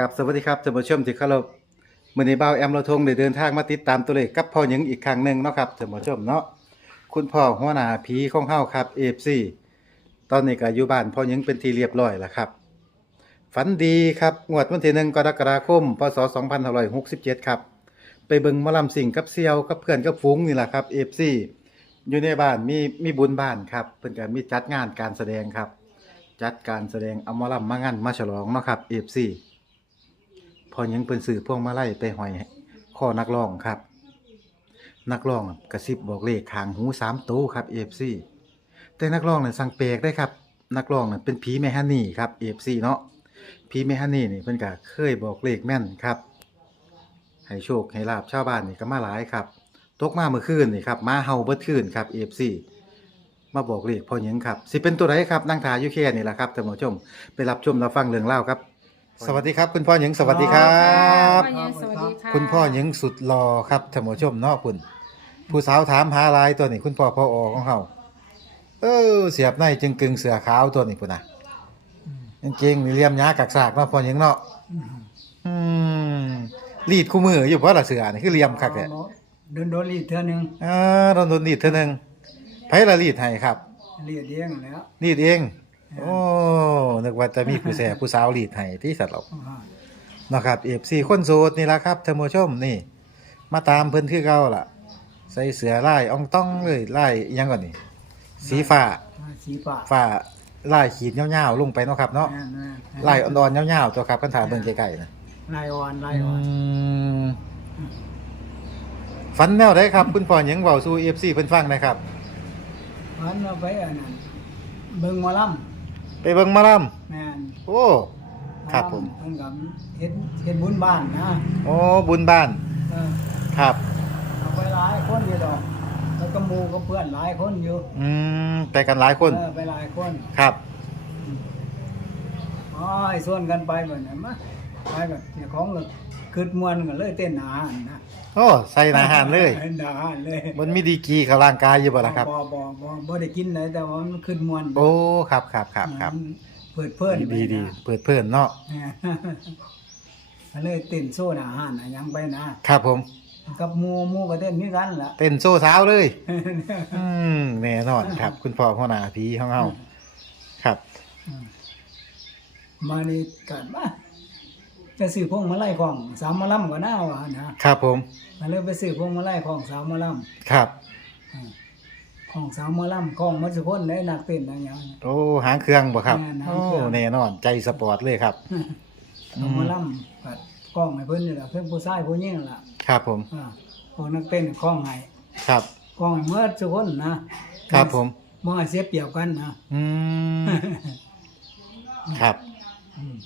กับสวัสดีครับท่านผู้ชมที่เคารพมื้อนี้บ่าวแอมเราทงได้เดินทางมาติดตามตัวเลขกับพ่อหญิงอีกครั้งหนึ่งเนาะครับท่านผู้ชมเนาะคุณพ่อหัวหน้าผีของเฮาครับ FC ตอนนี้ก็อยู่บ้านพ่อหญิงเป็นที่เรียบร้อยแล้วครับ ฝันดีครับงวดวันที่1กรกฎาคมพศ2567ครับไปเบิ่งมอลำสิ่งกับเซียวกับเพื่อนกับฟุ้งนี่แหละครับ FC อยู่ในบ้านมีมีบุญบ้านครับเพิ่นก็มีจัดงานการแสดงครับ จัดการแสดงเอามอลำมางานมาฉลองเนาะครับ FC พอยังเพิ่นซื้อพวงมาไลัยไปห้อยข้อนักร้องครับ นักร้องกระซิบบอกเลขขางหูสามตัวครับ FC แต่นักร้องเนี่ยสั่งแปลกได้ครับนักร้องน่ะเป็นผีแมฮันนี่ครับ FC เนาะผีแมฮันนี่นี่เพิ่นก็เคยบอกเลขแม่นครับให้โชคให้ลาบชาวบ้านนี่ก็มาหลายครับตกมาเมื่อคืนนี่ครับมาเฮาเบิดคืนครับ FC มาบอกเลขพอหญิงครับ สิเป็นตัวไหนครับนั่งทายู่แค่นี่แหละครับท่านผู้ชมไปรับชมรับฟังเรื่องเล่าครับ สวัสดีครับ คุณพ่อหญิงสวัสดีครับ พ่อหญิงสวัสดีค่ะคุณพ่อหญิงสุดหล่อครับท่านผู้ชมเนาะคุณ ผู้สาวถามหาลายตัวนี้คุณพ่อพ่ออของเขาเออเสียบในจึงกึงเสือขาวตัวนี้พุ่นนะจริงๆนี่เลียมยากักซากเนาะพ่อหญิงเนาะอืมรีดคู่มืออยู่เพราะละเสือนี่คือเลียมคักแท้โดนโดนรีดเท่านึงอ่าโดนโดนรีดเท่านึงไผละรีดให้ครับรีดเลี้ยงแล้วรีดเอง โอ้นึกว่าจะมีผู้แสบผู้สาวรีดให้ที่สัตว์เราอ่าเนาะครับเอฟซีคนโสดนี่ละครับท่านผู้ชมนี่ มาตามเพิ่นคือเก่าล่ะ ใส่เสื้อลายอ่องต้องเลยลายอิหยังก่อนนี่ สีฟ้าสีปากฟ้าลายขีดยาวๆลงไปเนาะครับเนาะแม่นๆลายอ่อนๆยาวๆตัวครับคันถามเบิ่งไกลๆนะลายอ่อนลายอ่อนอืมฝันแนวได้ครับ คุณพ่อหยังเว้าสู่ FC เพิ่นฟังหนะครับพันเราไปอันนั้นเบิ่งหมอล ไปเบิ่งหมาลํำแม่นโอ้ ครับผม เพิ่นกับเฮ็ดเฮ็ดบุญบ้านนะโอ้บุญบ้าน เออครับ เอาไปหลายคนอยู่ดอกแล้วก็หมู่กับเพื่อนหลายคนอยู่อืมไปกันหลายคน เออไปหลายคนครับ อ๋อไอ้ส่วนกันไปเหมือนกันมาไปกับเจ้าของก็คืดมวนกันเลยเต้นอาหารนะ โอ้ใส่อาหารเลยเต้นอาหารเลยมันมีดีกรีกับร่างกายอยู่บ่ล่ะครับบ่บ่บ่บ่ได้กินเลยแต่ว่ามันขึ้นมวนโอ้ครับครับครับครับมันเปิดเพื่อนดีดีดีเปิดเพื่อนเนาะก็เลยเต้นโซ่อาหารน่ะยังไปนะครับผมกับหมู่หมู่ก็เต้นคือกันล่ะเต้นโซ่เท้าเลยอืมแน่นอนครับ คุณพ่อหัวหน้าผีของเฮาครับ มานี่ก็มา จะซื้อพวงมาลัยของสามหมะลำก็น่าว่านะครับผม ก็เลยไปซื้อพวงมาลัยของสามหมะลครับำของสามหมะลำของมัสุคนเลยนักเต้นอะไรอย่างโอ้หางเครื่องบ่ครับแม่นหางโอ้เครื่องแน่นอนใจสปอร์ตเลยครับ สามหมะลำก็กล้องให้เพิ่นนี่ล่ะเพิ่นผู้ชายผู้หญิงล่ะครับผม อ่าพวกนักเต้นกล้องให้ครับ กล้องให้เมื่อสุคนนะครับผม บ่ให้เสียเปรียบกันนะ อืม ครับ อืม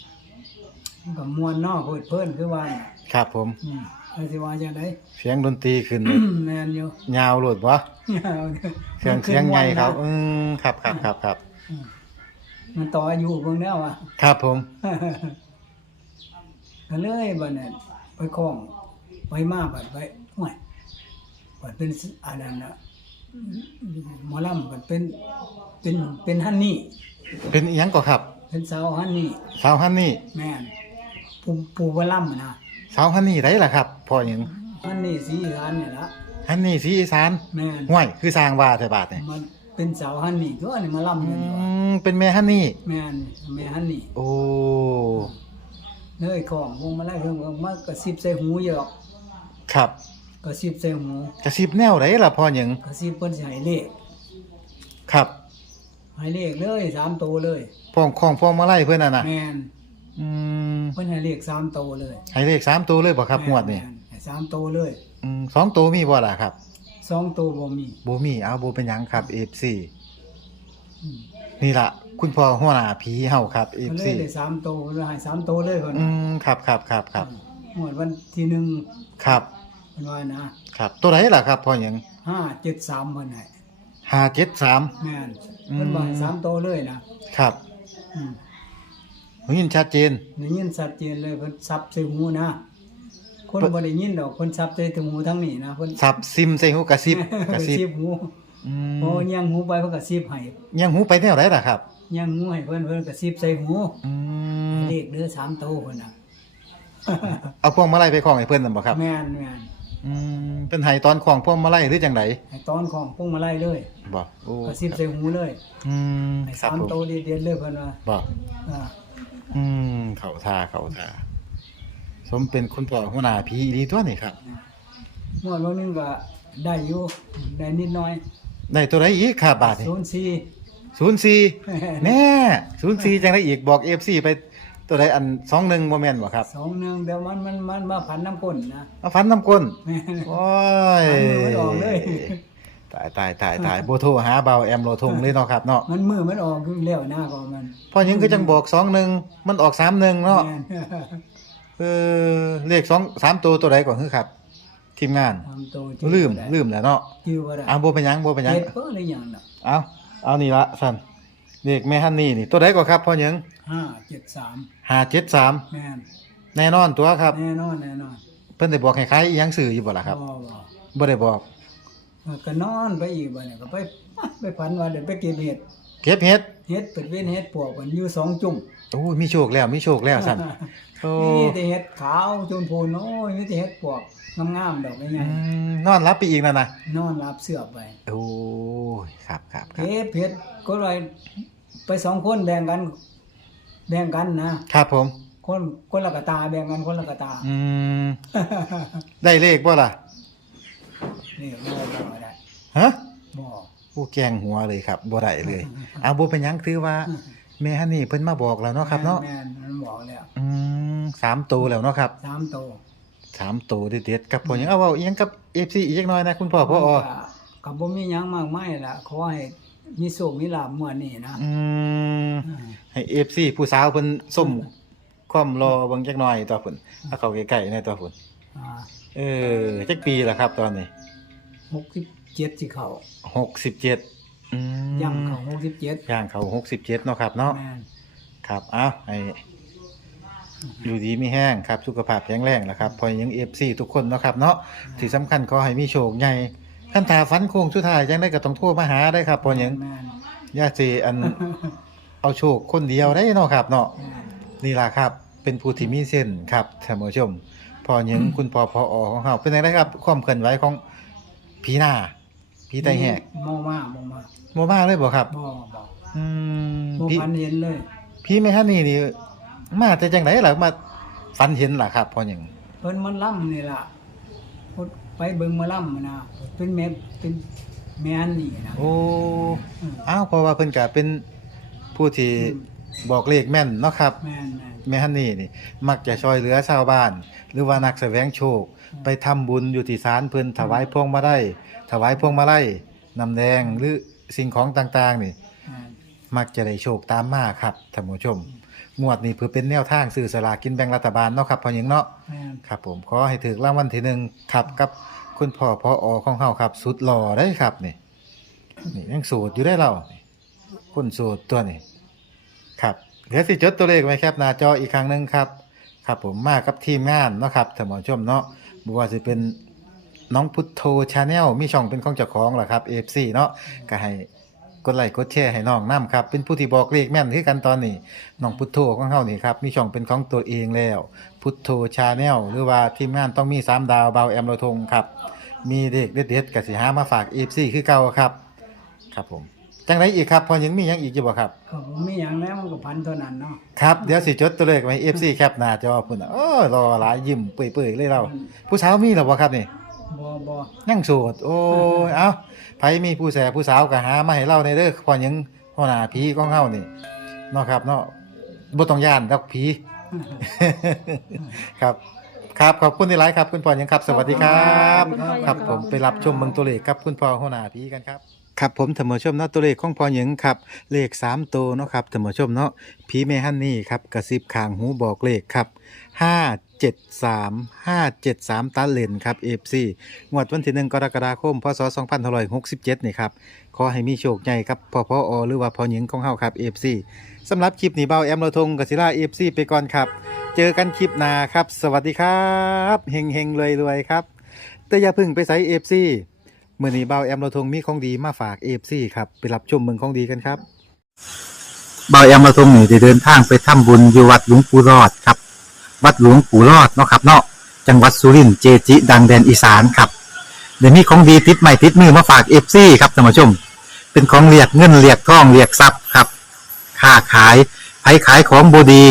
มันก็มวนเนาะเพิ่นเพิ่นคือว่าน่ะครับผม อืมแล้วสิว่าจังได๋ เสียงดนตรีขึ้น แม่นอยู่ ยาวโลดบ่เอาด้เครื่องเสียงใหญ่ครับ อืมครับครับครับครับอืมมันต่ออายุเพิ่นแล้วอะ ครับผม ก็เลยบัดนั้นไปคล้องไปมาบัดไปห่วยบัดเป็นอันนั้นน่ะหมอลำบัดเป็นเป็นเป็นฮันนี่ เป็นอิหยังก็ครับ เป็นสาวฮันนี่สาวฮันนี่แม่น ปูปูวลำนะสาวฮันนี่ได้ล่ะครับพ่อหยังฮันนี่สีอีสานนี่ละฮันนี่สีอีสานแม่นห่วยคือสร้างว่าแต่บาดนี่มันเป็นสาวฮันนี่ตัวนี่มาลำอือยู่นี่วะมเป็นแม่ฮันนี่แม่นแม่ฮันนี่โอ้เนยของวงมาไล่เพิ่งมากระซิบใส่หูอยู่หรอกครับกระซิบใส่หูกระซิบแนวไดล่ะพ่อหยังกระซิบเพิ่นสิให้เลขครับให้เลขเลยสามตัวเลยพ่องของพ่อมาไล่เพิ่นน่ะนะแม่นอืม เพิ่นให้เลขสามตัวเลยให้เลขสามตัวเลยบ่ครับงวดนี่แม่ให้สามตัวเลยอืมสองตัวมีบ่ล่ะครับสองตัวบ่มีบ่มีเอาบ่เป็นหยังครับ FC อืมนี่ล่ะ คุณพ่อหัวหน้าผีเฮาครับ เพิ่น FC เลยได้สามตัวเพิ่นให้สามตัวเลยเพิ่นอืมครับครับครับครับหมดวันที่หนึ่งครับเพิ่นว่านะครับ ตัวไหนล่ะครับพ่อหยังห้าเจ็ดสามเพิ่นให้573 แม่นอืมเพิ่นว่าให้สามตัวเลยนะครับ อืม ได้ยินชัดเจน ได้ยินชัดเจนเลยเพิ่นซับใส่หูนะคนบ่ได้ยินดอกเพิ่นซับใส่ถึงหูทั้งนี้นะเพิ่นสับซิมใส่หูกระซิบกระซิบซิบหูอืมพอยังหูไปเพิ่นก็ซิบให้ยังหูไปแนวไหนล่ะครับ ยังหูให้เพิ่นเพิ่นก็ซิบใส่หูอืมเลขเด้อสามตัวเพิ่นน่ะเอาพวงมาลัยไปคล้องให้เพิ่นนั่นบ่ครับแม่นแม่นอืมเป็นไห้ตอนคล้องพวงมาลัยหรือจังไดให้ตอนของพวงมาลัยเลยบ่โอ้กระซิบใส่หูเลย อืมให้ครับสามผมโตเด็ดๆเลยเพิ่นว่าบ่อ่า อืม เข้าท่าเข้าท่าสมเป็นคุณพ่อหัวหน้าผีอีหลีตัวนี่ครับ งวดวันหนึงก็ได้อยู่ได้นิดหน่อยได้ตัวใดอีกครับบาทนี่04 04แน่04จังไดอีกบอก FC ไปตัวใดอัน21บ่แม่นบ่ครับสองหนึ่งเดี๋ยวมันมันมันมาผันน้ำก้นนะเอาฟันน้ำก้นแม่นโอ้ยฟันมือมันออกเลย ตายตายตายตายโบโทรหาเบาแอมโลทงเลยเนาะครับเนาะมันมือมันออกขึ้นแล้วหน้าก็มันพอยังก็จังบอกสองหนึ่งมันออกสามหนึ่งเนาะแม่นเออเลขสองสามตัวตัวใดก่อนคือครับ ทีมงานทำโตลืมลืมแล้วเนาะจิ้วบ่ได้เอาโบเป็นหยังโบเป็นหยังเฮ็ดเพิ่นได้หยังน่ะเอาเอานี่ละสันเลขแม่ฮันนี่นี่ตัวใดก่อนครับพ่อหยัง573ห้าเจ็ดสามแม่นแน่นอนตัวครับ แน่นอนแน่นอนเพิ่นได้บอกให้ใครอีหยังสื่ออยู่บ่ล่ะครับบ่บ่บ่ได้บอกมัน ก็นอนไปอีกบัดนี้ก็ไปไปฝันว่าเดี๋ยวไปเก็บเห็ดเก็บเห็ดเห็ดเป็นเว้นเห็ดปวกมันอยู่สองจุ่มโอ้ยมีโชคแล้วมีโชคแล้วสันโอ้นี่แต่เห็ดขาวจนพูนโอ้ยมีแต่เห็ดปวกงามๆดอกใหอืญ่มนอนรับไปอีกแล้วนะๆนอนรับเสื้อไปโอ้ยครับครับครับเก็บเห็ดก็เลยไปสองคนแบ่งกัน แบ่งกันนะครับผม คนคนละกะตาแบ่งกันคนละกะตา อืมได้เลขบ่ล่ะ นี่บ่บ่ได้ฮะบ่โอ้แกงหัวเลยครับบ่ได้เลยเอาบ่เป็นหยังถือว่าแม่ฮันนี่เพิ่นมาบอกแล้วเนาะครับเนาะแม่นๆมันบอกแล้วอืมสามตัวแล้วเนาะครับสามโตสามตัวเด็ดๆกับพ่อหยังเอาเว้าอีหยังกับ FC อีกจักหน่อยนะคุณพ่อพ่ออก็บ่มีหยังมากมายล่ะขอให้มีโชคมีลาภมื้อนี้นะอืมอืมให้ FC ผู้สาวเพิ่นส้มความรอเบิ่งจักหน่อยต่อเพิ่นเอาเข้าใกล้ๆหน่อยต่อเพิ่นอ่า เออจักปีล่ะครับ ตอนนี้67สิเข้า67อืมย่างเข้า67ย่างเขา67เนาะครับเนาะแม่นครับเอ้าให้อยู่ดีมีแห้งครับสุขภาพแข็งแรงนะครับพอยัง FC ทุกคนเนาะครับเนาะที่สำคัญขอให้มีโชคใหญ่คันถ้าฝันโค้งสุดท้ายจังได้ก็ต้องโทรมาหาได้ครับพอยัง แม่นอย่าสิอัน เอาโชคคนเดียวได้เนาะครับเนาะแม่นนี่ล่ะครับ เป็นผู้ที่มีเส้นครับท่านผู้ชม พอยังคุณพ่อพออของเฮาเป็นจังไดครับ ความเคลื่อนไหวของผีหน้าผีไตแหกบ่มาบ่มาบ่มาเลยบ่ครับ บ่บ่อืมบ่ผีพันเห็นเลยพี่แม่ฮันนี่นี่มาแต่จังไดล่ะมาฝันเห็นล่ะครับพอหยังเพิ่นมันล่ำนี่ล่ะพุดไปเบิ่งมาล่ำนะเป็นแม่เป็นแม่นนี่นะโอ้อืมอ้าวเพราะว่าเพิ่นก็เป็นผู้ที่ บอกเลขแม่นเนาะครับ แม่นแม่น แม่ฮันนี่นี่มักจะช่วยเหลือชาวบ้าน หรือว่านักแสวงโชค ไปทำบุญอยู่ที่ศาลเพิ่นถวายพวงมาลัยถวายพวงมาลัยน้ำแดงหรือสิ่งของต่างๆนี่แม่นมักจะได้โชคตามมาครับท่านผู้ชม งวดนี้เพื่อเป็นแนวทางซื้อสลากกินแบ่งรัฐบาลเนาะครับพอหยังเนาะแม่นครับ ผมขอให้ถึกรางวัลที่หนึ่งครับกับคุณพ่อพออของเฮาครับ สุดหล่อได้ครับนี่นี่ยังโสูตรอยู่ได้เรานี่คนโสูตรตัวนี้ ครับเดี๋ยวสิจดตัวเลขไว้ครับหน้าจออีกครั้งหนึ่งครับ ครับผมมากับทีมงานเนาะครับท่านผู้ชมเนาะบว่าจะเป็นน้องพุทโธชาแนลมีช่องเป็นของเจ้าของล่ะครับ FC เนาะก็ให้กดไลค์กดแชร์ให้น้องนํครับ เป็นผู้ที่บอกเลขแม่นคือกันตอนนี้น้องพุทโธของเฮานี่ครับมีช่องเป็นของตัวเองแล้ว พุทโธชาแนลหรือว่าทีมงานต้องมี3ดาวเบาแอมโลทงครับ มีเด็กเด็ดๆกสิหามาฝากเอฟซีคือเก่าครับ ครับผม จังไรอีกครับพอยังมีหยังอีกอยู่บ่ครับ ก็บ่มีหยังแล้วมันก็พันเท่านั้นเนาะครับเดี๋ยวสิจดตัวเลขไว้เอฟซีแคปหน้าจอพุ่นน่ะโอ้ยรอหลายยิ้มเปื่อยๆเลยเรา ผู้สาวมีหรอบ่ครับนี่ บ่บ่ยังโสด โอ้ย เอ้าไผมีผู้แสผู้สาวก็หามาให้เราในเด้อพอยังหัวหน้าผีของเฮานี่เนาะครับเนาะบ่ต้องย่านดอกผี ครับ ครับขอบคุณที่ไลฟ์ครับ คุณพ่อยังครับ สวัสดีครับคุณพ่อยังครับ ครับผมไปรับชมเมืองตัวเลขครับ คุณพ่อหัวหน้าผีกันครับ ครับผมธรรมชมเนาะตัวเลขของพ่อหยังครับเลข3ตัวเนาะครับธรรมชมเนาะผีแม่ฮันนี่ครับกระซิบข้างหูบอกเลขครับ573 573ตัดเลนครับ FC งวดวันที่1กรกฎาคมพศ2567นี่ครับขอให้มีโชคใหญ่ครับพ่อพ่ออหรือว่าพ่อหญิงของเฮาครับ FC สำหรับคลิปนี้เบาแอมเราทงกศิลา FC ไปก่อนครับ เจอกันคลิปหน้าครับ สวัสดีครับเฮงเฮงรวยรวยครับ แต่อย่าพึ่งไปใส่ FC มื่อนี้เบาแอมเราทงมีของดีมาฝาก FC ครับไปรับชมเมืองของดีกันครับเบาแอมเราทงนี่ได้เดินทางไปทำบุญอยู่วัดหลวงปู่รอดครับ วัดหลวงปู่รอดเนาะครับเนาะจังหวัดสุรินทร์เจจิดังแดนอีสานครับเดี๋ยวนี้ของดีติดใหม่ติดมือมาฝากเอฟซีครับท่านผู้ชม เป็นของเรียกเงินเรียกทองเรียกทรัพย์ครับค้าขายไผขายของบดี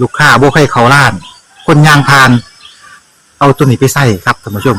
ลูกค้าบ่ให้เขาล้าน คนยางพาน เอาตัวนี้ไปใส่ครับท่านผู้ชม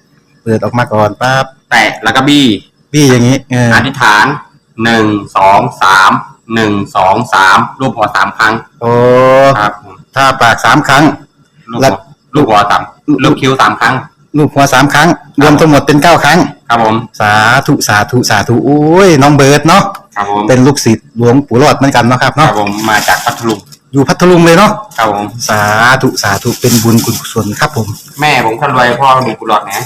เปิดออกมาก่อนปั๊บแตะแล้วก็บี้พี่อย่างนี้เอออธิษฐานหนึ่งสองสามหนึ่งสองสามรูปหัวสามครั้งโอ้ครับผมถ้าปากสามครั้งลูกแล้หัววลูกหัวสามลูกคิ้วสามครั้ง ลูกหัวสามครั้ง รวมทั้งหมดเป็นเก้าครั้ง ครับผมสาธุสาธุสาธุโอ้ยน้องเบิร์ดเนาะครับผมเป็นลูกศิษย์หลวงปู่รอดเหมือนกันเนาะครับครัเนาะบผมมาจากพัทลุงอยู่พัทลุงเลยเนาะครับผมสาธุสาธุเป็นบุญกุศลครับผม แม่ผมคนรวยพ่อมีกุหลาบนะ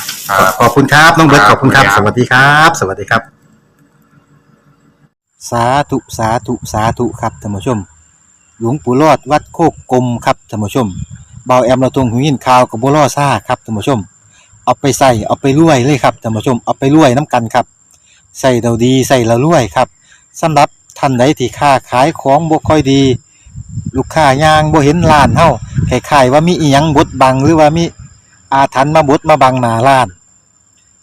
ครับ ขอบคุณครับน้องเบิร์ตคขรับอบคุณครับขอบสคุณครับวัสดีครับ สวัสดีครับ สาธุสาธุสาธุครับท่านผู้ชม หลวงปู่รอดวัดโคกกลมครับท่านผู้ชมเบาแอมเราตรงหูยินข่าวกับบัวล่อซ่าครับท่านผู้ชม เอาไปใส่เอาไปรวยเลยครับท่านผู้ชมเอาไปรวยน้ำกันครับใส่เราดีใส่เรารวยครับสำหรับท่านใดที่ค้าขายของบ่ค่อยดี ลูกค้ายางบ่เห็นร้านเฮาคล้ายๆว่ามีอีหยังบดบังหรือว่ามีอาถรรพ์มาบดมาบังหน้าร้าน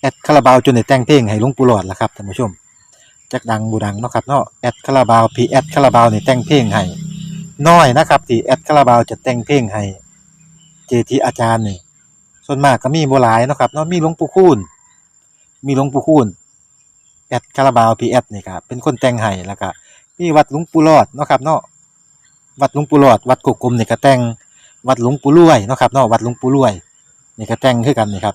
แอดคาราบาวจนได้แต่งเพลงให้หลวงปู่หลอดละครับท่านผู้ชมจักดังบูดังเนาะครับเนาะแอดคาราบาวพีแอดคาราบาวนี่แต่งเพลงให้น้อยนะครับที่แอดคาราบาวจะแต่งเพลงให้เจทีอาจารย์นี่ส่วนมากก็มีบ่หลายเนาะครับเนาะมีหลวงปู่คูณมีหลวงปู่คูณแอดคาราบาวพีแอดนี่ครับเป็นคนแต่งให้แล้วก็มีวัดหลวงปู่รอดเนาะครับเนาะวัดหลวงปู่รอด วัดกกกลมนี่ก็แต่งวัดหลวงปู่รวยเนาะครับเนาะวัดหลวงปู่รวยนี่ก็แต่งคือกันนี่ครับ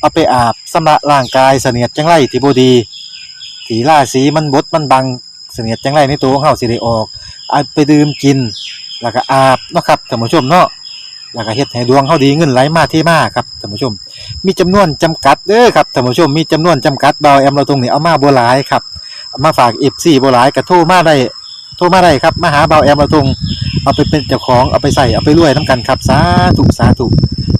เอาไปอาบสำระร่างกายเสนียดจังไรที่บ่ดีที่ราศีมันบดมันบังเสนียดจังไรในตัวของเฮาสิได้ออกเอาไปดื่มกิน แล้วก็อาบเนาะครับท่านผู้ชมเนาะแล้วก็เฮ็ดให้ดวงเฮาดีเงินไหลมาเทมาครับท่านผู้ชม มีจำนวนจำกัดเด้อครับท่านผู้ชมมีจำนวนจำกัดบาวแอมเราตรงนี้เอามาบ่หลายครับมาฝาก FC บ่หลายก็โทรมาได้โทรมาได้ครับมาหาบาแอมเราตรงเอาไปเป็นเจ้าของเอาไปใส่เอาไปรวยนํกันครับสาธุสาธุ